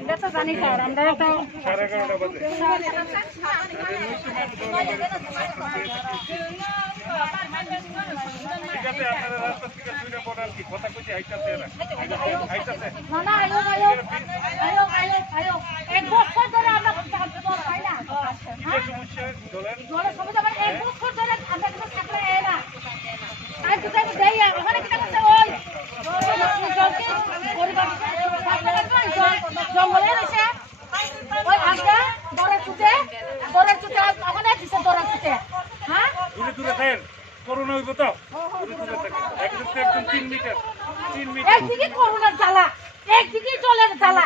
এটা তো জানি স্যার আমরা তো 11:30 বাজে ঠিক আছে আপনারা রাস্তা থেকে শুনে পড়ার কি কথা কইছি আইতাছে না আইতাছে না না আয়ো এক বছর ধরে আমরা জল পাই না কি সমস্যা জলের সমস্যা মানে এক বছর ধরে আমরা কোনো সাপ্লাই হয় না আর কিছু দেই ওখানে কি করছে ওই জলকে পরিবার জঙ্গলে রয়েছে ওই আগে দরের চুটে ওখানে দিছে দরের চুটে হ্যাঁ দূরে দূরে থাকেন করোনা হইব তো দূরে দূরে থাকেন একদম 3 মিটার একদিকে করোনার জ্বালা একদিকে জলের জ্বালা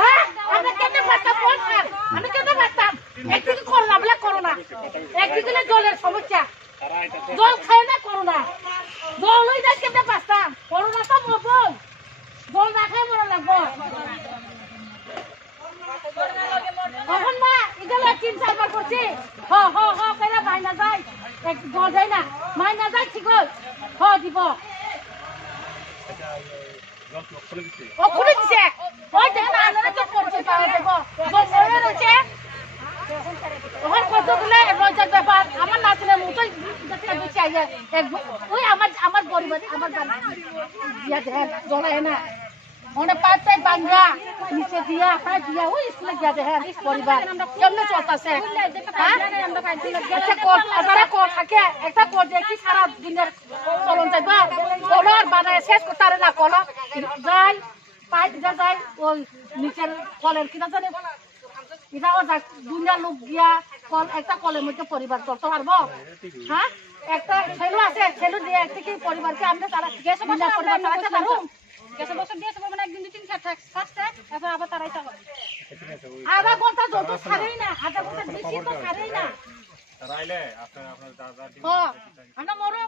হ্যাঁ আমরা কেমনে বাঁচতাম বল স্যার আমি কেমনে বাঁচতাম একদিকে করোনা বলে করোনা একদিকে জলের সমস্যা জল খায় না করোনা জল হই না কেমনে বাঁচতাম করোনা তো মরবো জল না খাই মরা লাগবো এখন না এগুলো 3-4 বার করছি কেনা মাইনা যায় এক জল যায় না মাইনা যায় ঠিক দিব ও খুলে দিছে ওই দেখেন আলাদা তো করছে পাওয়া দেব জল মরে রয়েছে ওখানে কতগুলো রোজার ব্যাপার আমার নাচনের মতোই যাতে বেশি আইয়া ওই আমার পরিবার আমার দিয়া দেখেন জলে না অনেক পাইপ বাঙ্গা নিচে দিয়া পাইপ দিয়া ওই স্কুলে গিয়া দেখেন পরিবার কেমনে চলতেছে কল থাকে একটা কল দিয়ে কি সারা দিনের চলন যাইবা কলর বানায় শেষ করতে পারে না কল যায় পাইপ দিয়া যায় ওই নিচের কলের কিনা জানে এটাও দুনিয়ার লোক গিয়া কল একটা কলের মধ্যে পরিবার চলতে পারবো হ্যাঁ একটা ছেলে আছে ছেলে দিয়ে একটা কি পরিবারকে আমরা তারা পরিবার চালাতে পারবো বছর দিয়ে মানে একদিন 2-3 থাকছে এখন আবার তারাইতে হবে আধা ঘন্টা যত ছাড়েই না আধা ঘন্টা বেশি তো ছাড়েই না রাইলে আপনার দাদা আমরা মরে